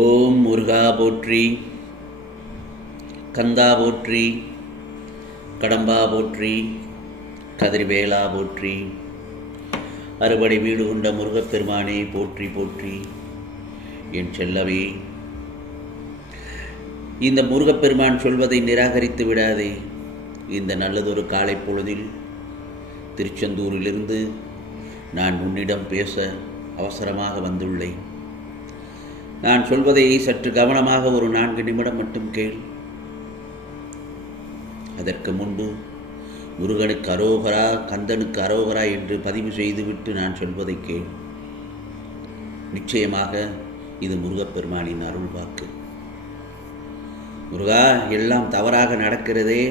ஓம் முருகா போற்றி கந்தா போற்றி கடம்பா போற்றி கதிர்வேலா போற்றி அறுபடை வீடு கொண்ட முருகப்பெருமானே போற்றி போற்றி. என் செல்லவே இந்த முருகப்பெருமான் சொல்வதை நிராகரித்து விடாதே. இந்த நல்லதொரு காலை பொழுதில் திருச்செந்தூரிலிருந்து நான் உன்னிடம் பேச அவசரமாக வந்துள்ளேன். நான் சொல்வதை சற்று கவனமாக ஒரு நான்கு நிமிடம் மட்டும் கேள். அதற்கு முன்பு முருகனுக்கு அரோகரா கந்தனுக்கு அரோகரா என்று பதிவு செய்துவிட்டு நான் சொல்வதை கேள். நிச்சயமாக இது முருகப்பெருமானின் அருள் வாக்கு. முருகா எல்லாம் தவறாக நடக்கிறதே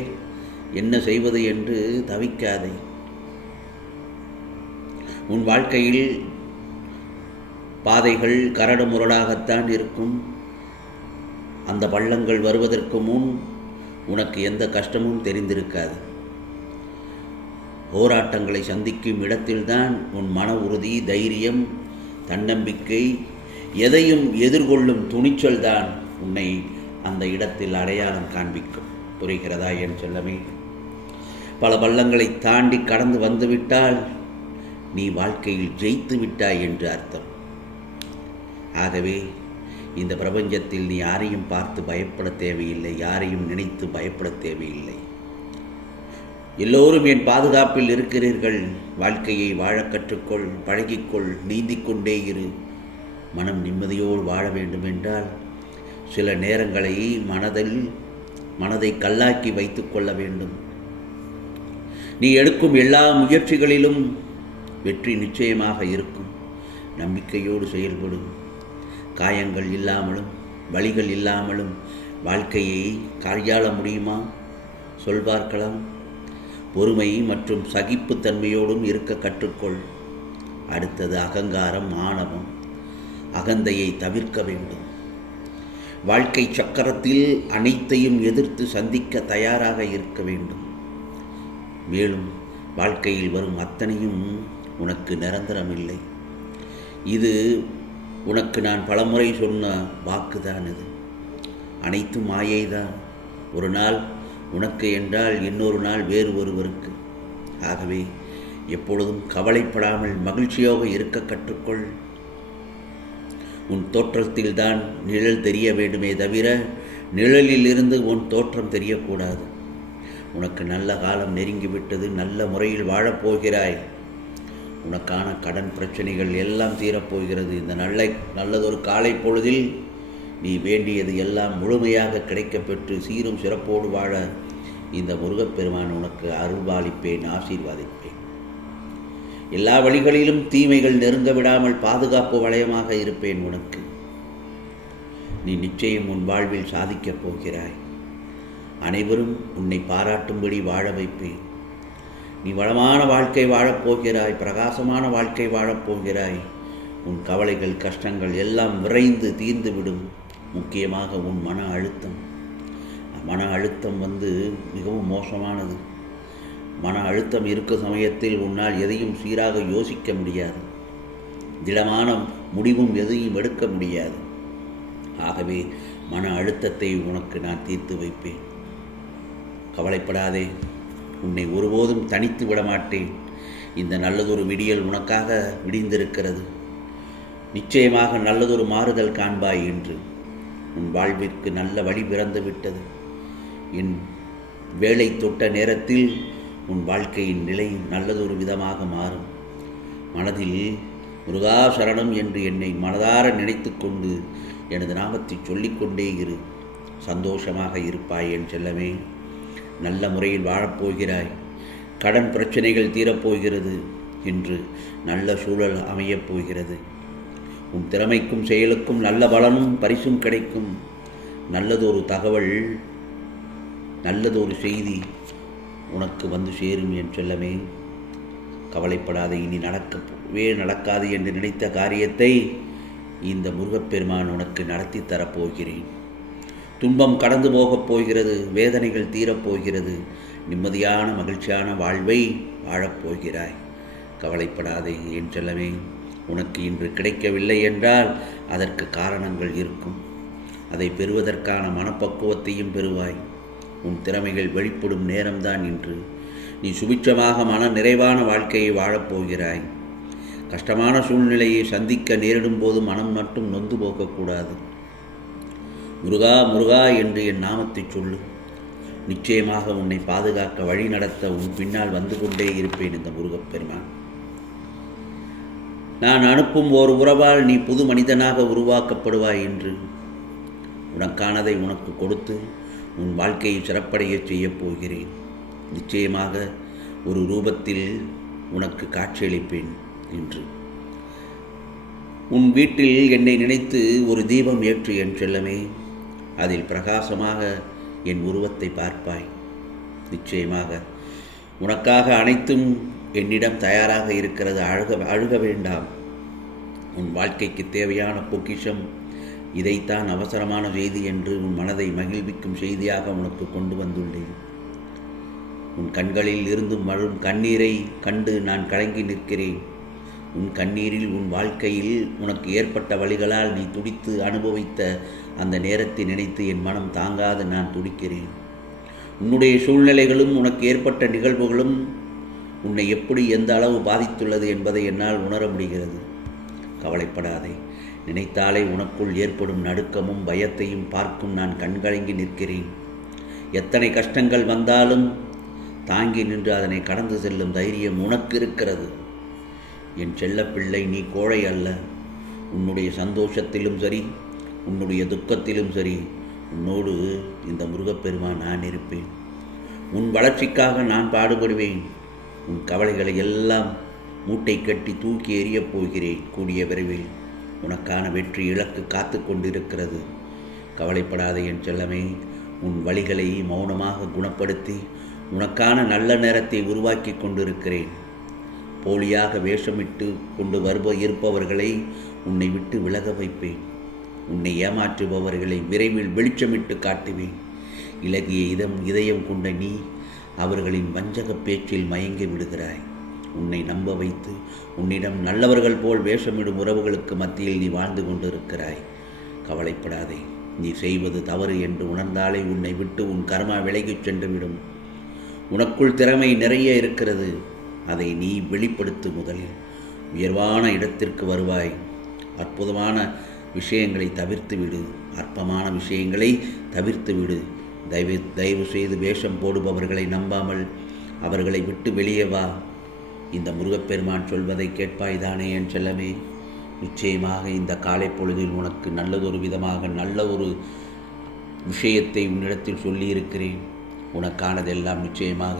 என்ன செய்வது என்று தவிக்காதே. உன் வாழ்க்கையில் பாதைகள் கரடு முரடாகத்தான் இருக்கும். அந்த பள்ளங்கள் வருவதற்கு முன் உனக்கு எந்த கஷ்டமும் தெரிந்திருக்காது. போராட்டங்களை சந்திக்கும் இடத்தில்தான் உன் மன உறுதி தைரியம் தன்னம்பிக்கை எதையும் எதிர்கொள்ளும் துணிச்சல் தான் உன்னை அந்த இடத்தில் அடையாளம் காண்பிக்கும். புரிகிறதா என் செல்லமே? பல பள்ளங்களை தாண்டி கடந்து வந்துவிட்டால் நீ வாழ்க்கையில் ஜெயித்து விட்டாய் என்று அர்த்தம். ஆகவே இந்த பிரபஞ்சத்தில் நீ யாரையும் பார்த்து பயப்பட தேவையில்லை யாரையும் நினைத்து பயப்பட தேவையில்லை. எல்லோரும் என் பாதுகாப்பில் இருக்கிறீர்கள். வாழ்க்கையை வாழ கற்றுக்கொள் பழகிக்கொள் நீந்திக்கொண்டே இரு. மனம் நிம்மதியோடு வாழ வேண்டும் என்றால் சில நேரங்களை மனதில் மனதை கல்லாக்கி வைத்து கொள்ள வேண்டும். நீ எடுக்கும் எல்லா முயற்சிகளிலும் வெற்றி நிச்சயமாக இருக்கும். நம்பிக்கையோடு செயல்படும் காயங்கள் இல்லாமலும் வழிகள் இல்லாமலும் வாழ்க்கையை கையாள முடியுமா? சொல்வார்களாம். பொறுமை மற்றும் சகிப்புத்தன்மையோடும் இருக்க கற்றுக்கொள். அடுத்தது அகங்காரம் ஆணவம். அகந்தையை தவிர்க்க வேண்டும். வாழ்க்கை சக்கரத்தில் அனைத்தையும் எதிர்த்து சந்திக்க தயாராக இருக்க வேண்டும். மேலும் வாழ்க்கையில் வரும் அத்தனையும் உனக்கு நிரந்தரமில்லை. இது உனக்கு நான் பலமுறை சொன்ன வாக்குதான் இது. அனைத்தும் மாயைதான். ஒரு நாள் உனக்கு என்றால் இன்னொரு நாள் வேறு ஒருவருக்கு. ஆகவே எப்பொழுதும் கவலைப்படாமல் மகிழ்ச்சியாக இருக்க கற்றுக்கொள். உன் தோற்றத்தில்தான் நிழல் தெரிய வேண்டுமே தவிர நிழலில் இருந்து உன் தோற்றம் தெரியக்கூடாது. உனக்கு நல்ல காலம் நெருங்கிவிட்டது நல்ல முறையில் வாழப்போகிறாய் உனக்கான கடன் பிரச்சனைகள் எல்லாம் தீரப்போகிறது. இந்த நல்ல நல்லதொரு காலை பொழுதில் நீ வேண்டியது எல்லாம் முழுமையாக கிடைக்கப்பெற்று சீரும் சிறப்போடு வாழ இந்த முருகப்பெருமான் உனக்கு அருள்பாலிப்பேன் ஆசீர்வாதிப்பேன். எல்லா வழிகளிலும் தீமைகள் நெருங்க விடாமல் பாதுகாப்பு வளையமாக இருப்பேன் உனக்கு. நீ நிச்சயம் உன் வாழ்வில் சாதிக்கப் போகிறாய். அனைவரும் உன்னை பாராட்டும்படி வாழ வைப்பேன். நீ வளமான வாழ்க்கை வாழப்போகிறாய் பிரகாசமான வாழ்க்கை வாழப்போகிறாய் உன் கவலைகள் கஷ்டங்கள் எல்லாம் விரைந்து தீர்ந்துவிடும். முக்கியமாக உன் மன அழுத்தம். மன அழுத்தம் வந்து மிகவும் மோசமானது. மன அழுத்தம் இருக்கும் சமயத்தில் உன்னால் எதையும் சீராக யோசிக்க முடியாது. திடமான முடிவும் எதையும் எடுக்க முடியாது. ஆகவே மன அழுத்தத்தை உனக்கு நான் தீர்த்து வைப்பேன். கவலைப்படாதே. உன்னை ஒருபோதும் தனித்து விட மாட்டேன் இந்த நல்லதொரு விடியல் உனக்காக விடிந்திருக்கிறது. நிச்சயமாக நல்லதொரு மாறுதல் காண்பாய் என்று. உன் வாழ்விற்கு நல்ல வழி பிறந்து விட்டது என் வேலை தொட்ட நேரத்தில் உன் வாழ்க்கையின் நிலை நல்லதொரு விதமாக மாறும். மனதில் முருகா சரணம் என்று என்னை மனதார நினைத்து கொண்டு எனது நாமத்தை சொல்லிக்கொண்டே இரு. சந்தோஷமாக இருப்பாய் என் செல்லமே. நல்ல முறையில் வாழப்போகிறாய். கடன் பிரச்சனைகள் தீரப்போகிறது என்று நல்ல சூழல் அமையப் போகிறது. உன் திறமைக்கும் செயலுக்கும் நல்ல பலனும் பரிசும் கிடைக்கும். நல்லதொரு தகவல் நல்லதொரு செய்தி உனக்கு வந்து சேரும் என் செல்லமே. கவலைப்படாத இனி நடக்கவே நடக்காது என்று நினைத்த காரியத்தை இந்த முருகப்பெருமான் உனக்கு நடத்தி தரப்போகிறேன். துன்பம் கடந்து போகப் போகிறது வேதனைகள் தீரப்போகிறது நிம்மதியான மகிழ்ச்சியான வாழ்வை வாழப்போகிறாய் கவலைப்படாதே என் செல்லவே உனக்கு இன்று கிடைக்கவில்லை என்றால் அதற்கு காரணங்கள் இருக்கும். அதை பெறுவதற்கான மனப்பக்குவத்தையும் பெறுவாய். உன் திறமைகள் வெளிப்படும் நேரம்தான் இன்று. நீ சுபிட்சமாக மன நிறைவான வாழ்க்கையை வாழப்போகிறாய் கஷ்டமான சூழ்நிலையை சந்திக்க நேரிடும் போது மனம் மட்டும் நொந்து போகக்கூடாது முருகா முருகா என்று என் நாமத்தை சொல்லு. நிச்சயமாக உன்னை பாதுகாக்க வழி நடத்த உன் பின்னால் வந்து கொண்டே இருப்பேன் இந்த முருகப்பெருமான் நான் அனுப்பும் ஓர் உறவால் நீ புது மனிதனாக உருவாக்கப்படுவாய் என்று. உனக்கானதை உனக்கு கொடுத்து உன் வாழ்க்கையை சிறப்படையச் செய்யப் போகிறேன். நிச்சயமாக ஒரு ரூபத்தில் உனக்கு காட்சியளிப்பேன் என்று. உன் வீட்டில் என்னை நினைத்து ஒரு தீபம் ஏற்று என் செல்லமே. அதில் பிரகாசமாக என் உருவத்தை பார்ப்பாய். நிச்சயமாக உனக்காக அனைத்தும் என்னிடம் தயாராக இருக்கிறது. அழுக அழுக வேண்டாம். உன் வாழ்க்கைக்கு தேவையான பொக்கிஷம் இதைத்தான் அவசரமான செய்தி என்று உன் மனதை மகிழ்விக்கும் செய்தியாக உனக்கு கொண்டு வந்துள்ளேன். உன் கண்களில் இருந்து மழும் கண்ணீரை கண்டு நான் கலங்கி நிற்கிறேன். உன் கண்ணீரில் உன் வாழ்க்கையில் உனக்கு ஏற்பட்ட வழிகளால் நீ துடித்து அனுபவித்த அந்த நேரத்தை நினைத்து என் மனம் தாங்காது நான் துடிக்கிறேன். உன்னுடைய சூழ்நிலைகளும் உனக்கு ஏற்பட்ட நிகழ்வுகளும் உன்னை எப்படி எந்த அளவு பாதித்துள்ளது என்பதை என்னால் உணர முடிகிறது. கவலைப்படாதே. நினைத்தாலே உனக்குள் ஏற்படும் நடுக்கமும் பயத்தையும் பார்க்கும் நான் கண்கலங்கி நிற்கிறேன். எத்தனை கஷ்டங்கள் வந்தாலும் தாங்கி நின்று அதனை கடந்து செல்லும் தைரியம் உனக்கு இருக்கிறது. என் செல்லப்பிள்ளை நீ கோழை அல்ல. உன்னுடைய சந்தோஷத்திலும் சரி உன்னுடைய துக்கத்திலும் சரி உன்னோடு இந்த முருகப்பெருமான் நான் இருப்பேன். உன் வளர்ச்சிக்காக நான் பாடுபடுவேன். உன் கவலைகளை எல்லாம் மூட்டை கட்டி தூக்கி எறியப் போகிறேன். கூடிய விரைவில் உனக்கான வெற்றி இலக்கு காத்து கொண்டிருக்கிறது. கவலைப்படாத என் செல்லமே உன் வழிகளை மௌனமாக குணப்படுத்தி உனக்கான நல்ல நேரத்தை உருவாக்கி கொண்டிருக்கிறேன். போலியாக வேஷமிட்டு கொண்டு வருப இருப்பவர்களை உன்னை விட்டு விலக வைப்பேன். உன்னை ஏமாற்றுபவர்களை விரைவில் வெளிச்சமிட்டு காட்டுவேன். இலகிய இதம் இதயம் கொண்ட நீ அவர்களின் வஞ்சக பேச்சில் மயங்கி விடுகிறாய். உன்னை நம்ப வைத்து உன்னிடம் நல்லவர்கள் போல் வேஷமிடும் உறவுகளுக்கு மத்தியில் நீ வாழ்ந்து கொண்டிருக்கிறாய். கவலைப்படாதே. நீ செய்வது தவறு என்று உணர்ந்தாலே உன்னை விட்டு உன் கர்மா விலகிச் சென்றுவிடும். உனக்குள் திறமை நிறைய இருக்கிறது. அதை நீ வெளிப்படுத்து முதலில். உயர்வான இடத்திற்கு வருவாய். அற்புதமான விஷயங்களை தவிர்த்து விடு அற்பமான விஷயங்களை தவிர்த்து விடு தயவு தயவு செய்து வேஷம் போடுபவர்களை நம்பாமல் அவர்களை விட்டு வெளியே வா. இந்த முருகப்பெருமான் சொல்வதை கேட்பாய்தானே என் செல்லமே. நிச்சயமாக இந்த காலை பொழுதில் உனக்கு நல்லதொரு விதமாக நல்ல ஒரு விஷயத்தை உன்னிடத்தில் சொல்லியிருக்கிறேன். உனக்கானதெல்லாம் நிச்சயமாக